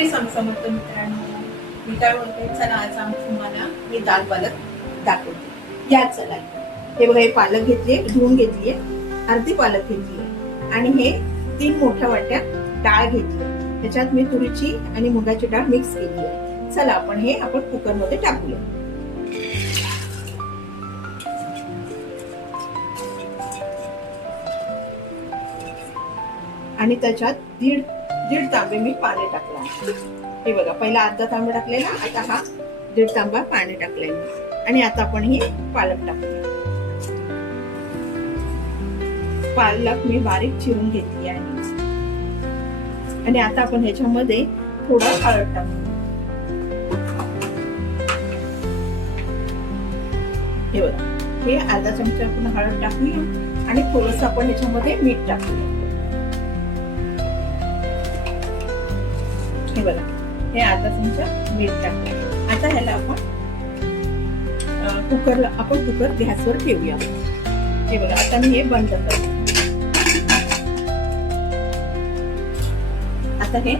श्री स्वामी समर्थ मित्रांनो, मी काय बोलते, चला आज तुम्हाला मी दाल पालक दाखवते. या चला. हे बघा, हे पालक घेतली, धुवून घेतलीये, अर्धी पालक घेतली आणि हे 3 मोठ्या वाट्या डाळ घेतली. त्याच्यात मी तुरीची आणि मुगाची डाळ मिक्स केली आहे. चला आपण कुकर मध्ये टाकूया. आणि त्याच्यात दीड तांबे मी पाणी टाकला. हे बघा, पहिला अर्धा तांबा टाकलेला, आता हा 1.5 तांबा पाणी टाकलेला. आणि आता आपण ही पालक टाकूया. पालक मी बारीक चिरून घेतली आहे. आणि आता आपण ह्याच्यामध्ये थोडा हळद टाकू. हे बघा, हे अर्धा चमचा आपण हळद टाकूया आणि थोडंसं आपण ह्याच्यामध्ये मीठ टाकूया. हे बघा, हे अर्धा चमचा मीठ टाकूया. आता ह्याला आपण कुकर गॅसवर ठेवूया. हे बघा, आता मी हे बंद करते. आता मी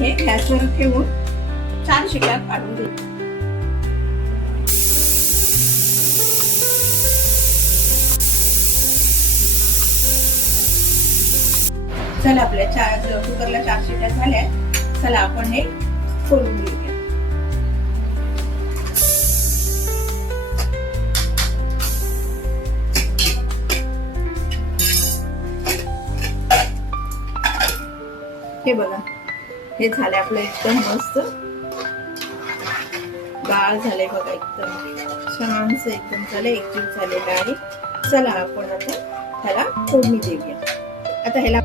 हे गॅसवर ठेवून 4 शिट्या काढून घेते. चला, आपल्या कुकरला 4 शिट्या झाल्या. चला आपण हे खोलून घेऊया. हे बघा, हे झाले आपलं एकदम मस्त डाळ झाले बघा, एकदम छानस एकदम झाले, एकजीव झालेलं आहे. चला आपण आता ह्याला फोडणी देऊया. आता ह्याला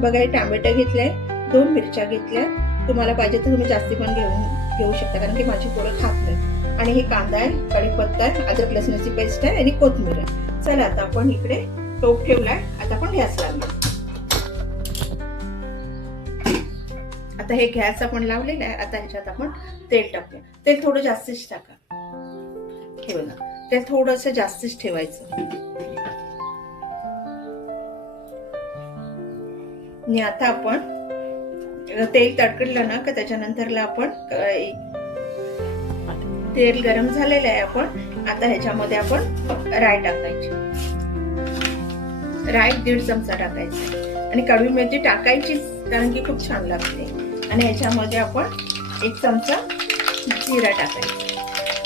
बघा, हे टॅमॅटो घेतले, 2 मिरच्या घेतल्या. तुम्हाला पाहिजे तर तुम्ही जास्ती पण घेऊ शकता, कारण की माझी पोरं खात नाही. आणि हे कांदा आहे, कढीपत्ता आहे, अद्रक लसणाची पेस्ट आहे आणि कोथिंबीर आहे. चला, आता आपण इकडे टोप ठेवलाय. आता आपण गॅस लावूया. आता हे गॅस आपण लावलेला आहे. आता ह्याच्यात आपण तेल टाकूया. तेल थोडं जास्तीच टाका. हे बघा, तेल थोडंसं जास्तीच ठेवायचं. आणि आता आपण तेल तडकडलं ना का त्याच्यानंतरला आपण तेल गरम झालेलं आहे. आपण आता ह्याच्यामध्ये आपण राई टाकायची. राई 1.5 चमचा टाकायची आणि काळी मिरची टाकायची, कारण की खूप छान लागते. आणि ह्याच्यामध्ये आपण 1 चमचा जिरा टाकायचा.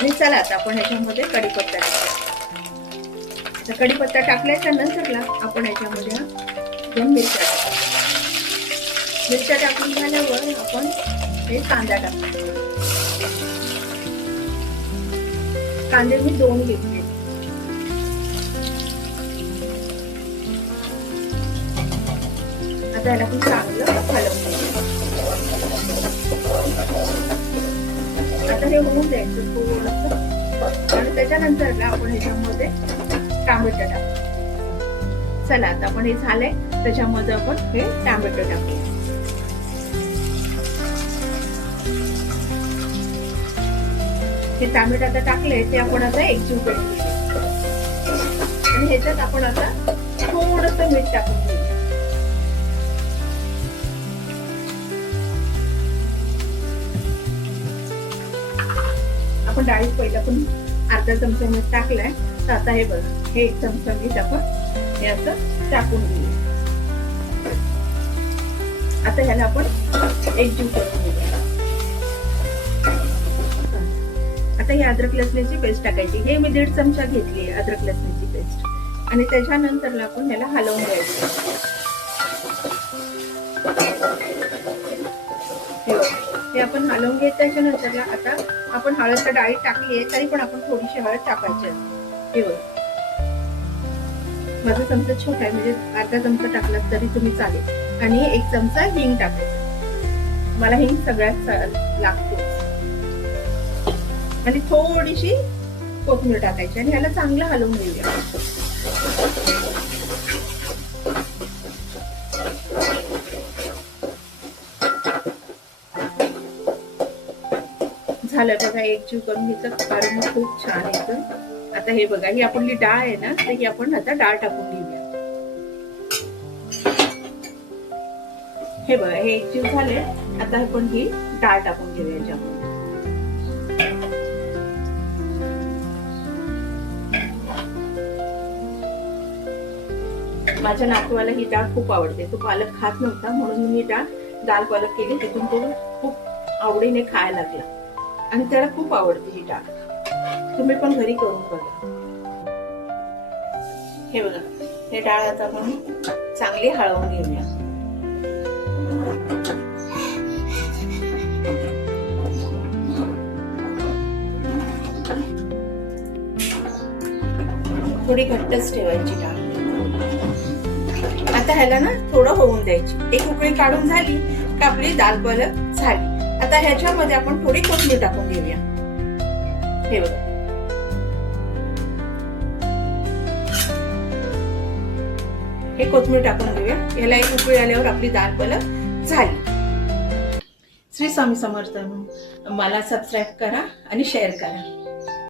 आणि चला, आता आपण ह्याच्यामध्ये कढीपत्ता टाकायचा. कढीपत्ता टाकल्याच्या नंतरला आपण ह्याच्यामध्ये 2 मिरच्या टाकायच्या. मिरच्या टाकून झाल्यावर आपण हे कांदा टाकायचा. कांदे मी 2 घेतले. आता याला आपण चांगलं हलवून घ्यायचं. आता हे होऊन द्यायचं थोडंसं. आणि त्याच्यानंतर आपण ह्याच्यामध्ये टोमॅटो टाकू. चला, आता आपण हे झालंय, त्याच्यामध्ये आपण हे टोमॅटो टाकूया. हे टोमॅटो आता टाकले, ते आपण आता एकजीव करून घेऊया. आणि ह्याच्यात आपण आता थोडंसं मीठ टाकून घेऊया. आपण डाळीत पहिला पण अर्धा चमचा मीठ टाकलाय. तर आता हे बघा, हे 1 चमचा मीठ आपण हे असं टाकून घेऊया. आता ह्याला आपण एकजीव करून घेऊया. आता ही अद्रक लसणाची पेस्ट टाकायची. हे मी 1.5 चमचा घेतली अद्रक लसणाची पेस्ट. आणि त्याच्यानंतर आपण ह्याला हलवून घ्यायचं. हे आपण हलवून घ्यायच्या नंतर आता आपण हळद डाळीत टाकली आहे, तरी पण आपण थोडीशी हळद टाकायची असते. हे बघा, माझा चमचा छोटा आहे, म्हणजे अर्धा चमचा टाकला तरी तुम्ही चालेल. आणि 1 चमचा हिंग टाकायचा. मला हिंग सगळ्यात लागतो. आणि थोडीशी कोथिंबीर टाकायची आणि ह्याला चांगलं हलवून घेऊया. झालं बघा, एकजीव करून घ्यायचं. कारण खूप छान येतं. आता हे बघा, ही आपली डाळ आहे ना, तर ही आपण आता डाळ टाकून घेऊया. हे बघा, हे एकजीव झाले. आता आपण ही डाळ टाकून घेऊया याच्यामध्ये. माझ्या नातवाला ही डाळ खूप आवडते. तो पालक खात नव्हता म्हणून मी दाल पालक केली. तिथून तो खूप आवडीने खायला लागला आणि त्याला खूप आवडते ही डाळ. तुम्ही पण घरी करून बघा. हे बघा, हे डाळ आता आपण चांगली हळवून घेऊया. थोडी घट्टच ठेवायची डाळ. आता ह्याला ना थोडं होऊन द्यायची. एक उकळी काढून झाली का आपली दाल पालक झाली. आता ह्याच्यामध्ये आपण थोडी कोथिंबीर टाकून घेऊया. हे बघा, हे कोथिंबीर टाकून घेऊया. ह्याला एक उकळी आल्यावर आपली दाल पालक झाली. श्री स्वामी समर्थ. मला सबस्क्राईब करा आणि शेअर करा.